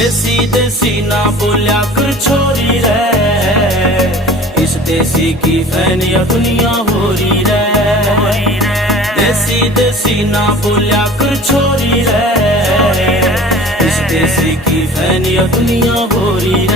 देसी देसी ना बोलिया कर छोरी रे, इस देसी की फैन या दुनिया हो रही रे। देसी देसी ना बोलिया कर छोरी रे, इस देसी की फैन या दुनिया हो रही